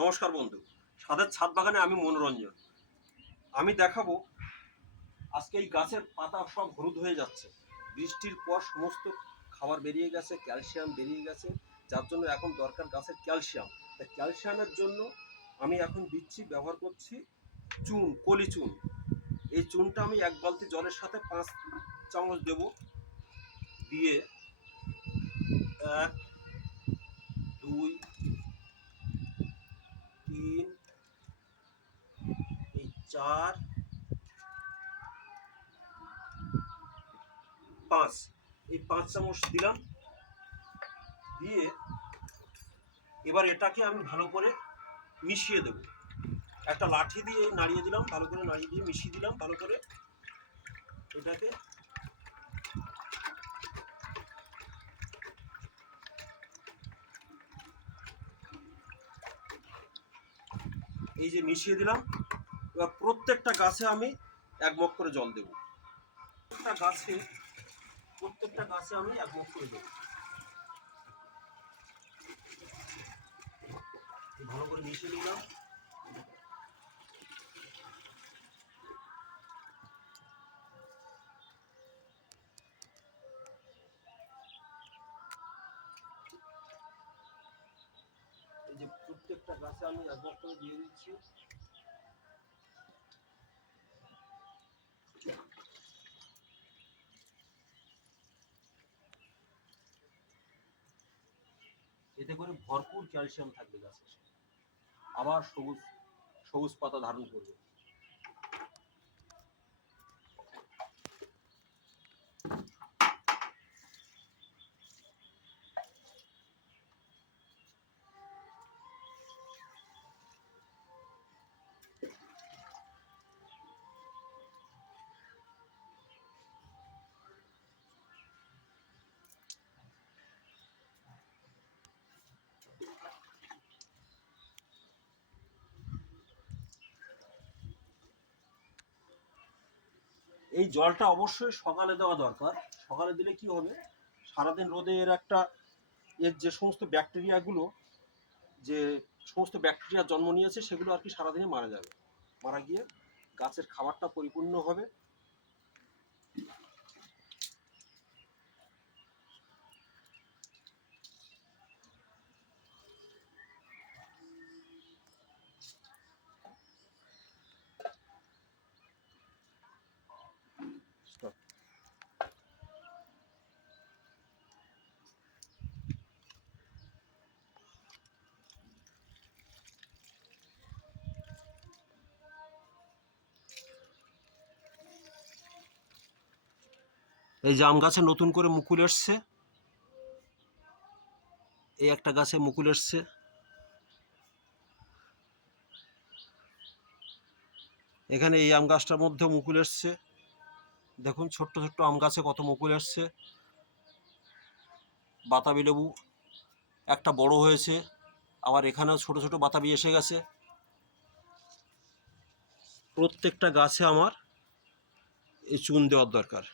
নমস্কার বন্ধু। সাদের ছাদ বাগানে আমি মনোরঞ্জন। আমি দেখাবো আজকে এই গাছের পাতা সব হলুদ হয়ে যাচ্ছে। বৃষ্টির পর সমস্ত খাবার বেরিয়ে গেছে, ক্যালসিয়াম বেরিয়ে গেছে, যার জন্য এখন দরকার গাছের ক্যালসিয়াম। তাই ক্যালসিয়ামের জন্য আমি এখন দিচ্ছি ব্যবহার করছি চুন, কলি চুন। এই চুনটা আমি এক বালতি জলের সাথে পাঁচ চামচ দেব। দিয়ে এক, দুই চার, পাঁচ। এই পাঁচ চামচ দিলাম। দিয়ে এবার এটাকে আমি ভালো করে মিশিয়ে দেব। একটা লাঠি দিয়ে নাড়িয়ে দিলাম, ভালো করে নাড়িয়ে দিয়ে মিশিয়ে দিলাম, ভালো করে এটাকে এই যে মিশিয়ে দিলাম। এবার প্রত্যেকটা গাছে আমি এক মগ করে জল দেব। প্রত্যেকটা গাছে প্রত্যেকটা গাছে আমি এক মগ করে দেবো। ভালো করে মিশিয়ে এই যে প্রত্যেকটা গাছে আমি এক করে দিয়ে দিচ্ছি। এতে করে ভরপুর ক্যালসিয়াম থাকবে গাছের আবার সবুজ সবুজ পাতা ধারণ করবে। এই জলটা অবশ্যই সকালে দেওয়া দরকার। সকালে দিলে কি হবে? সারাদিন রোদে এর একটা এর যে সমস্ত ব্যাকটেরিয়াগুলো যে সমস্ত ব্যাকটেরিয়া জন্ম নিয়েছে, সেগুলো আর কি সারাদিনে মারা যাবে। মারা গিয়ে গাছের খাবারটা পরিপূর্ণ হবে। এই জাম গাছে নতুন করে মুকুল এসছে। এই একটা গাছে মুকুল এসছে। এখানে এই আম গাছটার মধ্যেও মুকুল এসছে। দেখুন, ছোট্ট ছোট্ট আম গাছে কত মুকুল এসছে। বাতাবি লেবু একটা বড় হয়েছে, আবার এখানেও ছোট ছোট বাতাবি এসে গেছে। প্রত্যেকটা গাছে আমার এই চুন দেওয়ার দরকার।